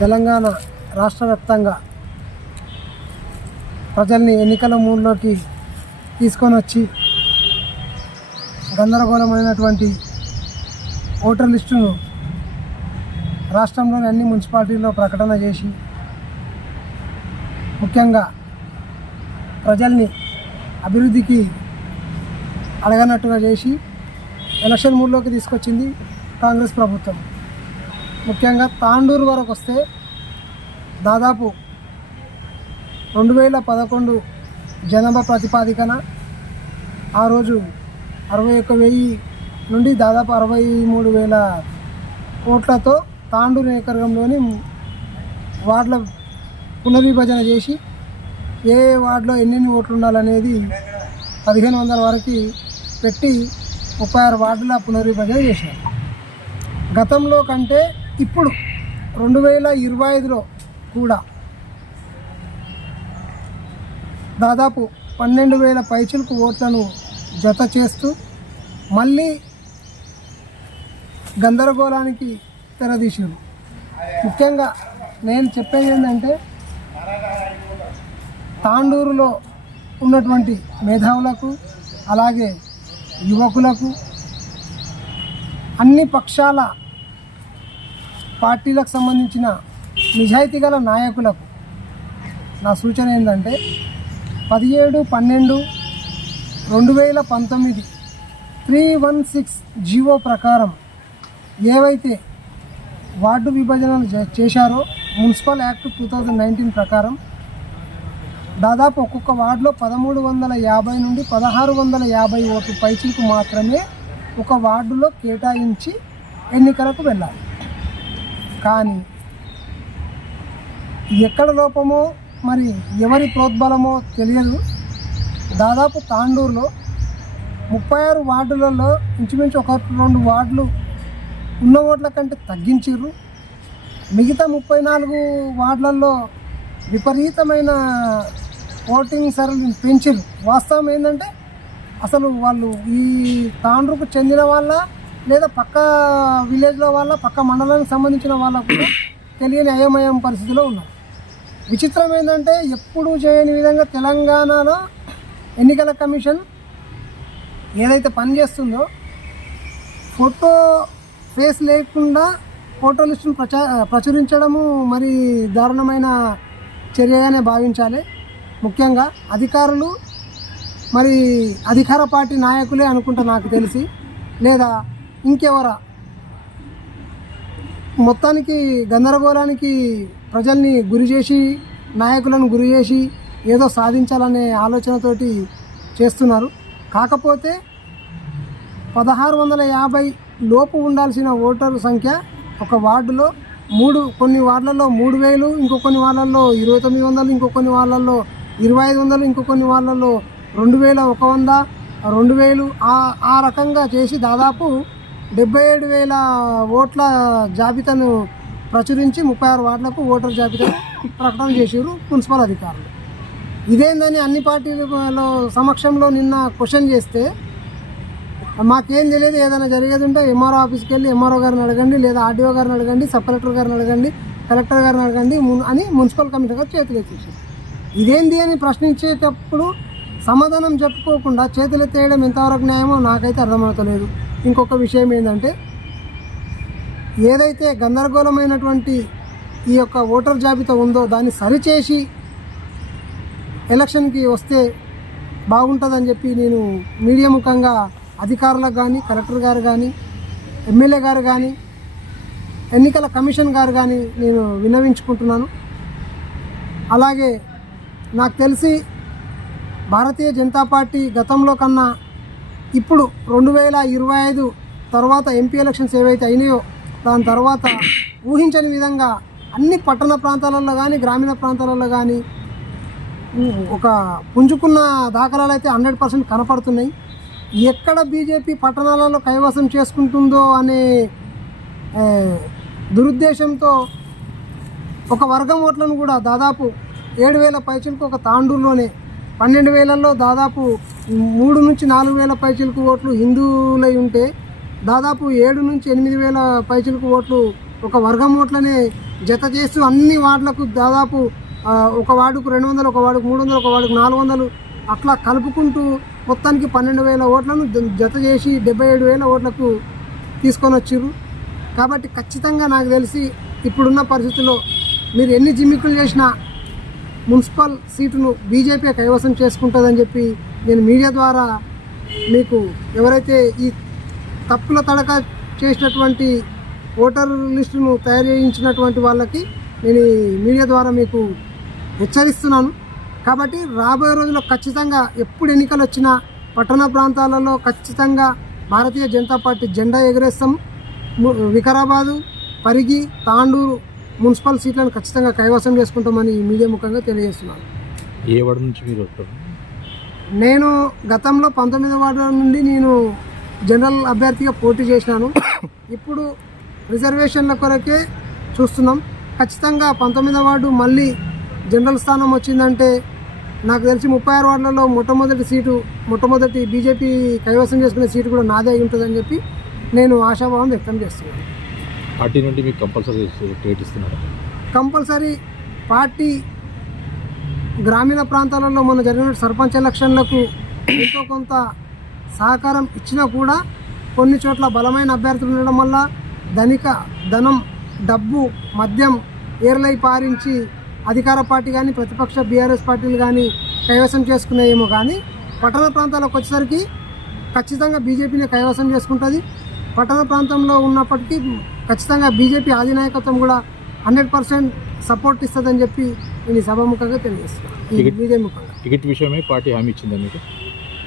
తెలంగాణ రాష్ట్ర వ్యాప్తంగా ప్రజల్ని ఎన్నికల మూడ్లోకి తీసుకొని వచ్చి గందరగోళమైనటువంటి ఓటర్ లిస్టును రాష్ట్రంలోని అన్ని మున్సిపాలిటీల్లో ప్రకటన చేసి ముఖ్యంగా ప్రజల్ని అభివృద్ధికి అడగనట్టుగా చేసి ఎలక్షన్ మూడ్లోకి తీసుకొచ్చింది కాంగ్రెస్ ప్రభుత్వం. ముఖ్యంగా తాండూరు వరకు వస్తే దాదాపు 2011 జనాభా ప్రాతిపాదికన ఆ రోజు 61,000 నుండి దాదాపు 63,000 ఓట్లతో తాండూరు నియోజకవర్గంలోని వార్డుల పునర్విభజన చేసి ఏ వార్డులో ఎన్నెన్ని ఓట్లు ఉండాలనేది 1,500 వరకు పెట్టి 36 వార్డుల పునర్విభజన చేశారు. గతంలో కంటే ఇప్పుడు 2025లో కూడా దాదాపు 12,000 పైచిలకు ఓట్లను జత చేస్తూ మళ్ళీ గందరగోళానికి తెరదీశారు. ముఖ్యంగా నేను చెప్పేది ఏంటంటే తాండూరులో ఉన్నటువంటి మేధావులకు అలాగే యువకులకు అన్ని పక్షాల పార్టీలకు సంబంధించిన నిజాయితీ గల నాయకులకు నా సూచన ఏంటంటే 17/12/2019 316 జీవో ప్రకారం ఏవైతే వార్డు విభజనలు చేశారో మున్సిపల్ యాక్ట్ 2019 ప్రకారం దాదాపు ఒక్కొక్క వార్డులో 1,350 నుండి 1,650 ఓట్లు పైచిలకు మాత్రమే ఒక వార్డులో కేటాయించి ఎన్నికలకు వెళ్ళాలి. కానీ ఎక్కడ లోపమో మరి ఎవరి ప్రోద్బలమో తెలియదు, దాదాపు తాండూరులో 36 వార్డులలో ఇంచుమించు 1-2 వార్డులు ఉన్న ఓట్ల కంటే తగ్గించారు. మిగతా 34 వార్డులలో విపరీతమైన ఓటింగ్ సరళిని పెంచారు. వాస్తవం ఏంటంటే అసలు వాళ్ళు ఈ తాండ్రుకు చెందిన వాళ్ళ లేదా పక్క విలేజ్లో వాళ్ళ పక్క మండలానికి సంబంధించిన వాళ్ళ కూడా తెలియని అయోమయం పరిస్థితిలో ఉన్నారు. విచిత్రం ఏంటంటే ఎప్పుడూ చేయని విధంగా తెలంగాణలో ఎన్నికల కమిషన్ ఏదైతే పని చేస్తుందో ఫోటో ఫేస్ లేకుండా ఫోటో లిస్టును ప్రచురించడము మరి దారుణమైన చర్యగానే భావించాలి. ముఖ్యంగా అధికారులు మరి అధికార పార్టీ నాయకులే అనుకుంటా నాకు తెలిసి, లేదా ఇంకెవరా మొత్తానికి గందరగోళానికి ప్రజల్ని గురి చేసి నాయకులను గురి చేసి ఏదో సాధించాలనే ఆలోచనతోటి చేస్తున్నారు. కాకపోతే 1,650 లోపు ఉండాల్సిన ఓటరు సంఖ్య ఒక వార్డులో కొన్ని వార్డులలో 3,000, ఇంకో కొన్ని వార్డులలో 2,900, ఇంకో కొన్ని వార్డులలో 2,500, ఇంకో కొన్ని వార్డులలో 2,100, 2,000 ఆ రకంగా చేసి దాదాపు 77,000 ఓట్ల జాబితాను ప్రచురించి 36 వార్డులకు ఓటర్ జాబితాను ప్రకటన చేశారు మున్సిపల్ అధికారులు. ఇదేందని అన్ని పార్టీల సమక్షంలో నిన్న క్వశ్చన్ చేస్తే మాకేం తెలియదు, ఏదైనా జరిగేది ఉంటే ఎంఆర్ఓ ఆఫీస్కి వెళ్ళి ఎంఆర్ఓ గారిని అడగండి, లేదా ఆర్డీఓ గారిని అడగండి, సబ్ కలెక్టర్ గారిని అడగండి, కలెక్టర్ గారిని అడగండి అని మున్సిపల్ కమిషనర్ గారు చేతులు ఎత్తేసారు. ఇదేంది అని ప్రశ్నించేటప్పుడు సమాధానం చెప్పుకోకుండా చేతులు ఎత్తేయడం ఎంతవరకు న్యాయమో నాకైతే అర్థమవుతలేదు. ఇంకొక విషయం ఏంటంటే ఏదైతే గందరగోళమైనటువంటి ఈ యొక్క ఓటర్ జాబితా ఉందో దాన్ని సరిచేసి ఎలక్షన్కి వస్తే బాగుంటుందని చెప్పి నేను మీడియా ముఖంగా అధికారులకు కానీ, కలెక్టర్ గారు కానీ, ఎమ్మెల్యే గారు కానీ, ఎన్నికల కమిషన్ గారు కానీ నేను విన్నవించుకుంటున్నాను. అలాగే నాకు తెలిసి భారతీయ జనతా పార్టీ గతంలో కన్నా ఇప్పుడు 2025 తర్వాత ఎంపీ ఎలక్షన్స్ ఏవైతే అయినాయో దాని తర్వాత ఊహించని విధంగా అన్ని పట్టణ ప్రాంతాలలో కానీ గ్రామీణ ప్రాంతాలలో కానీ ఒక పుంజుకున్న దాఖలాలు అయితే 100% కనపడుతున్నాయి. ఎక్కడ బీజేపీ పట్టణాలలో కైవసం చేసుకుంటుందో అనే దురుద్దేశంతో ఒక వర్గం ఓట్లను కూడా దాదాపు 7,000 పైచిలకు ఒక తాండూరులోనే 12,000లో దాదాపు 3 నుంచి 4,000 పైచిలకు ఓట్లు హిందువులై ఉంటే దాదాపు 7 నుంచి 8,000 పైచిలకు ఓట్లు ఒక వర్గం ఓట్లనే జత చేస్తూ అన్ని వార్డులకు దాదాపు ఒక వార్డుకు 200, ఒక వార్డుకు 300, ఒక వార్డుకు 400 అట్లా కలుపుకుంటూ మొత్తానికి 12,000 ఓట్లను జత చేసి 77,000 ఓట్లకు తీసుకొని వచ్చిర్రు. కాబట్టి ఖచ్చితంగా నాకు తెలిసి ఇప్పుడున్న పరిస్థితుల్లో మీరు ఎన్ని జిమ్మికులు చేసినా మున్సిపల్ సీటును బీజేపీ కైవసం చేసుకుంటుందని చెప్పి నేను మీడియా ద్వారా మీకు ఎవరైతే ఈ తప్పుల తడక చేసినటువంటి ఓటర్ లిస్టును తయారు చేయించినటువంటి వాళ్ళకి నేను ఈ మీడియా ద్వారా మీకు హెచ్చరిస్తున్నాను. కాబట్టి రాబోయే రోజుల్లో ఖచ్చితంగా ఎప్పుడు ఎన్నికలు వచ్చినా పట్టణ ప్రాంతాలలో ఖచ్చితంగా భారతీయ జనతా పార్టీ జెండా ఎగరేస్తాం. వికారాబాదు, పరిగి, తాండూరు మున్సిపల్ సీట్లను ఖచ్చితంగా కైవసం చేసుకుంటామని ఈ మీడియా ముఖంగా తెలియజేస్తున్నాను. ఏ వార్డు నుంచి మీరు వస్తారు? నేను గతంలో 19వ వార్డు నుండి నేను జనరల్ అభ్యర్థిగా పోటీ చేసినాను. ఇప్పుడు రిజర్వేషన్ల కొరకే చూస్తున్నాం. ఖచ్చితంగా 19వ వార్డు మళ్ళీ జనరల్ స్థానం వచ్చిందంటే నాకు తెలిసి 36 వార్డులలో మొట్టమొదటి బీజేపీ కైవసం చేసుకునే సీటు కూడా నాదే అయి ఉంటుందని చెప్పి నేను ఆశాభావం వ్యక్తం చేస్తున్నాను. పార్టీ నుండి మీకు కంపల్సరీ టికెట్ ఇస్తున్నారు? కంపల్సరీ పార్టీ గ్రామీణ ప్రాంతాలలో మొన్న జరిగిన సర్పంచ్ ఎలక్షన్లకు ఎంతో కొంత సహకారం ఇచ్చినా కూడా కొన్ని చోట్ల బలమైన అభ్యర్థులు ఉండడం వల్ల ధనం, డబ్బు, మద్యం ఏర్లై పారించి అధికార పార్టీ కానీ ప్రతిపక్ష బీఆర్ఎస్ పార్టీలు కానీ కైవసం చేసుకునేయేమో కానీ పట్టణ ప్రాంతాలకు వచ్చేసరికి ఖచ్చితంగా బీజేపీని కైవసం చేసుకుంటుంది. పట్టణ ప్రాంతంలో ఉన్నప్పటికీ ఖచ్చితంగా బీజేపీ అధినాయకత్వం కూడా 100% సపోర్ట్ ఇస్తుందని చెప్పి నేను సభాముఖంగా తెలియజేస్తున్నాను. ఈ మీడియా ముఖంగా టికెట్ విషయమై పార్టీ హామీ ఇచ్చిందా మీకు?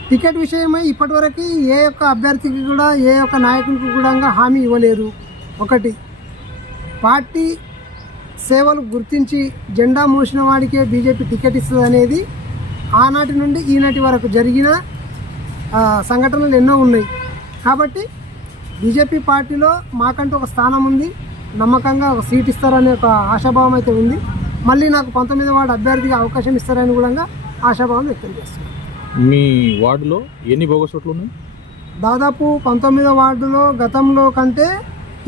టికెట్ విషయమై ఇప్పటివరకు ఏ ఒక్క అభ్యర్థికి కూడా ఏ ఒక్క నాయకునికి కూడా హామీ ఇవ్వలేరు. ఒకటి, పార్టీ సేవలు గుర్తించి జెండా మోసిన వాడికే బీజేపీ టికెట్ ఇస్తుంది అనేది ఆనాటి నుండి ఈనాటి వరకు జరిగిన సంఘటనలు ఎన్నో ఉన్నాయి. కాబట్టి బీజేపీ పార్టీలో మాకంటూ ఒక స్థానం ఉంది, నమ్మకంగా ఒక సీట్ ఇస్తారనే ఒక ఆశాభావం అయితే ఉంది. మళ్ళీ నాకు 19వ వార్డు అభ్యర్థిగా అవకాశం ఇస్తారని కూడా ఆశాభావం వ్యక్తం చేస్తున్నాను. మీ వార్డులో ఎన్ని బోగస్ ఓట్లు ఉన్నాయి? దాదాపు 19వ వార్డులో గతంలో కంటే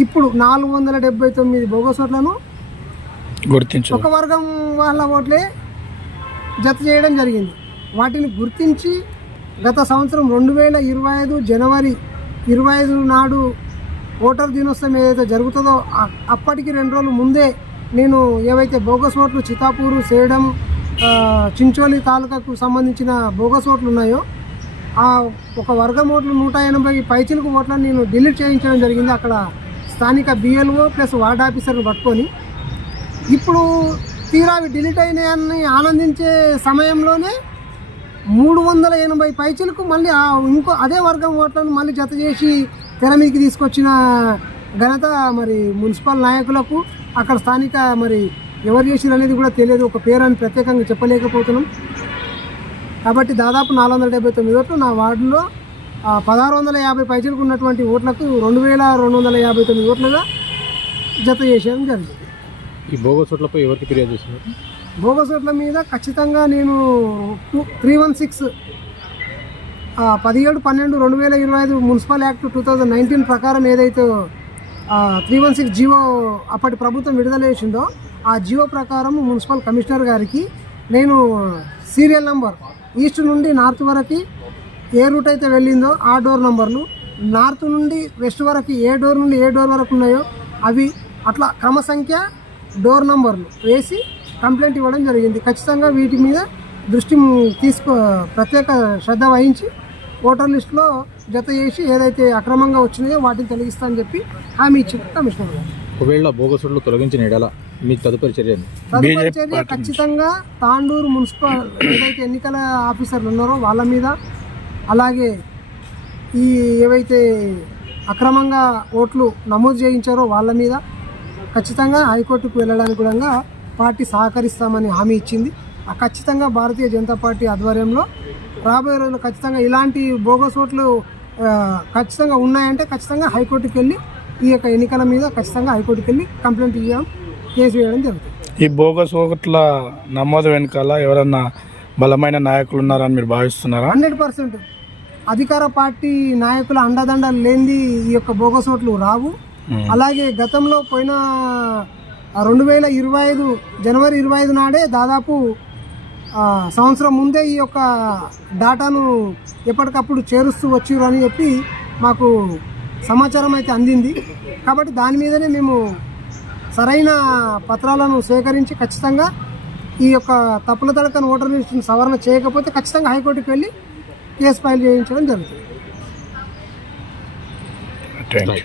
ఇప్పుడు 479 బోగస్ ఓట్లను గుర్తించి ఒక వర్గం వాళ్ళ ఓట్లే జత చేయడం జరిగింది. వాటిని గుర్తించి గత సంవత్సరం 2025 జనవరి 25 నాడు ఓటర్ దినోత్సవం ఏదైతే జరుగుతుందో అప్పటికి 2 రోజుల ముందే నేను ఏవైతే బోగస్ ఓట్లు చితాపూరు, సేడం, చించోలి తాలూకాకు సంబంధించిన బోగస్ ఓట్లు ఉన్నాయో ఆ ఒక వర్గం ఓట్లు 180 పైచిలకు ఓట్లను నేను డిలీట్ చేయించడం జరిగింది. అక్కడ స్థానిక బిఎల్ఓ ప్లస్ వార్డ్ ఆఫీసర్ని పట్టుకొని ఇప్పుడు తీరా అవి డిలీట్ అయినాయని ఆనందించే సమయంలోనే 380 పైచిలకు మళ్ళీ ఇంకో అదే వర్గం ఓట్లను మళ్ళీ జత చేసి తెర మీదకి తీసుకొచ్చిన ఘనత మరి మున్సిపల్ నాయకులకు, అక్కడ స్థానిక మరి ఎవరు చేసిరు అనేది కూడా తెలియదు, ఒక పేరు అని ప్రత్యేకంగా చెప్పలేకపోతున్నాం. కాబట్టి దాదాపు 479 ఓట్లు నా వార్డులో 1650 పైచిలకు ఉన్నటువంటి ఓట్లకు 2259 ఓట్లుగా జత చేసేయడం జరిగింది. ఈ బోగస్ ఓట్లపై ఎవరికి ఫిర్యాదు చేస్తున్నారు? బోగస్ ఓట్ల మీద ఖచ్చితంగా నేను 316 17/12/2025 మున్సిపల్ యాక్ట్ 2019 ప్రకారం ఏదైతే 316 జీవో అప్పటి ప్రభుత్వం విడుదల చేసిందో ఆ జీవో ప్రకారం మున్సిపల్ కమిషనర్ గారికి నేను సీరియల్ నంబర్ ఈస్ట్ నుండి నార్త్ వరకు ఏ రూట్ అయితే వెళ్ళిందో ఆ డోర్ నంబర్లు, నార్త్ నుండి వెస్ట్ వరకు ఏ డోర్ నుండి ఏ డోర్ వరకు ఉన్నాయో అవి అట్లా క్రమ సంఖ్య డోర్ నంబర్లు వేసి కంప్లైంట్ ఇవ్వడం జరిగింది. ఖచ్చితంగా వీటి మీద దృష్టి ప్రత్యేక శ్రద్ధ వహించి ఓటర్ లిస్టులో జత చేసి ఏదైతే అక్రమంగా వచ్చినాయో వాటిని తొలగిస్తా అని చెప్పి హామీ ఇచ్చింది కమిషనర్ గారు. ఒకవేళ బోగస్ ఓట్లు తొలగించిన ఎడల మీ తదుపరి చర్య ఖచ్చితంగా తాండూరు మున్సిపల్ ఏదైతే ఎన్నికల ఆఫీసర్లు ఉన్నారో వాళ్ళ మీద, అలాగే ఈ ఏవైతే అక్రమంగా ఓట్లు నమోదు చేయించారో వాళ్ళ మీద ఖచ్చితంగా హైకోర్టుకు వెళ్ళడానికి కూడా పార్టీ సహకరిస్తామని హామీ ఇచ్చింది. ఖచ్చితంగా భారతీయ జనతా పార్టీ ఆధ్వర్యంలో రాబోయే రోజుల్లో ఖచ్చితంగా ఇలాంటి బోగస్ ఓట్లు ఖచ్చితంగా ఉన్నాయంటే ఖచ్చితంగా హైకోర్టుకు వెళ్ళి ఈ యొక్క ఎన్నికల మీద ఖచ్చితంగా హైకోర్టుకు వెళ్ళి కంప్లైంట్ ఇవ్వడం, కేసు వేయడం జరుగుతుంది. ఈ బోగస్ ఓట్ల నమోదు వెనకాల ఎవరన్నా బలమైన నాయకులు ఉన్నారని మీరు భావిస్తున్నారా? 100% అధికార పార్టీ నాయకుల అండదండలు లేనిది ఈ యొక్క బోగస్ ఓట్లు రావు. అలాగే గతంలో పోయిన 2025 జనవరి 25 నాడే దాదాపు సంవత్సరం ముందే ఈ యొక్క డాటాను ఎప్పటికప్పుడు చేరుస్తూ వచ్చిర్రు అని చెప్పి మాకు సమాచారం అయితే అందింది. కాబట్టి దాని మీదనే మేము సరైన పత్రాలను సేకరించి ఖచ్చితంగా ఈ యొక్క తప్పుల తడకను ఓటర్ లిస్టును సవరణ చేయకపోతే ఖచ్చితంగా హైకోర్టుకు వెళ్ళి కేసు ఫైల్ చేయించడం జరుగుతుంది. Thank you.